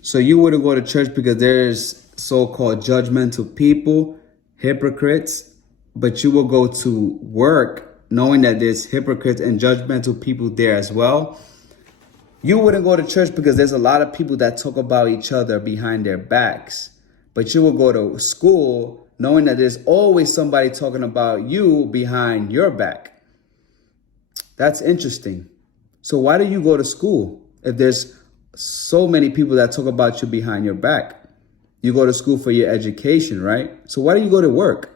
So you wouldn't go to church because there's so-called judgmental people, hypocrites, but you will go to work knowing that there's hypocrites and judgmental people there as well. You wouldn't go to church because there's a lot of people that talk about each other behind their backs. But you will go to school knowing that there's always somebody talking about you behind your back. That's interesting. So why do you go to school if there's so many people that talk about you behind your back? You go to school for your education, right? So why do you go to work?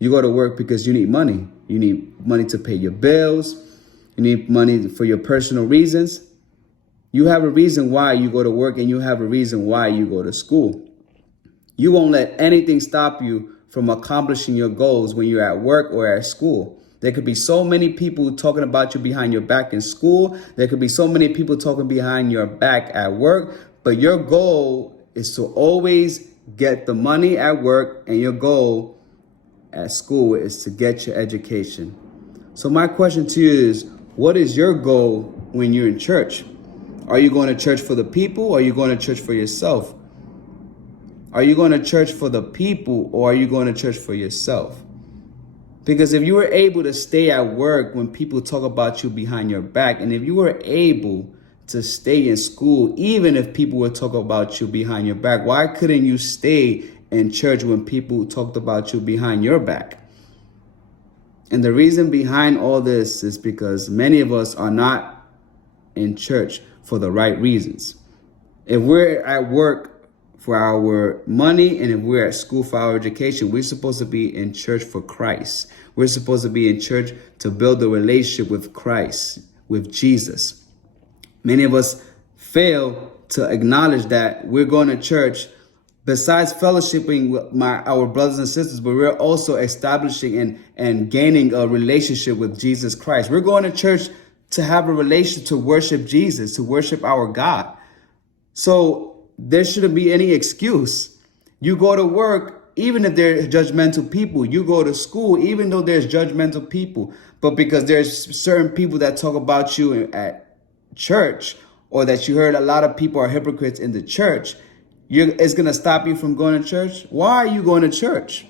You go to work because you need money. You need money to pay your bills. You need money for your personal reasons. You have a reason why you go to work, and you have a reason why you go to school. You won't let anything stop you from accomplishing your goals when you're at work or at school. There could be so many people talking about you behind your back in school. There could be so many people talking behind your back at work. But your goal is to always get the money at work, and your goal at school is to get your education. So my question to you is, what is your goal when you're in church? Are you going to church for the people, or are you going to church for yourself? Are you going to church for the people, or are you going to church for yourself? Because if you were able to stay at work when people talk about you behind your back, and if you were able to stay in school even if people were talking about you behind your back, why couldn't you stay in church when people talked about you behind your back? And the reason behind all this is because many of us are not in church for the right reasons. If we're at work for our money, and if we're at school for our education, we're supposed to be in church for Christ. We're supposed to be in church to build a relationship with Christ, with Jesus. Many of us fail to acknowledge that we're going to church besides fellowshipping with our brothers and sisters, but we're also establishing and gaining a relationship with Jesus Christ. We're going to church to have a relationship, to worship Jesus, to worship our God. So there shouldn't be any excuse. You go to work, even if there's judgmental people. You go to school, even though there's judgmental people. But because there's certain people that talk about you at church, or that you heard a lot of people are hypocrites in the church, it's going to stop you from going to church? Why are you going to church?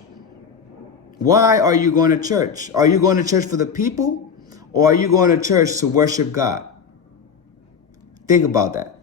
Why are you going to church? Are you going to church for the people, or are you going to church to worship God? Think about that.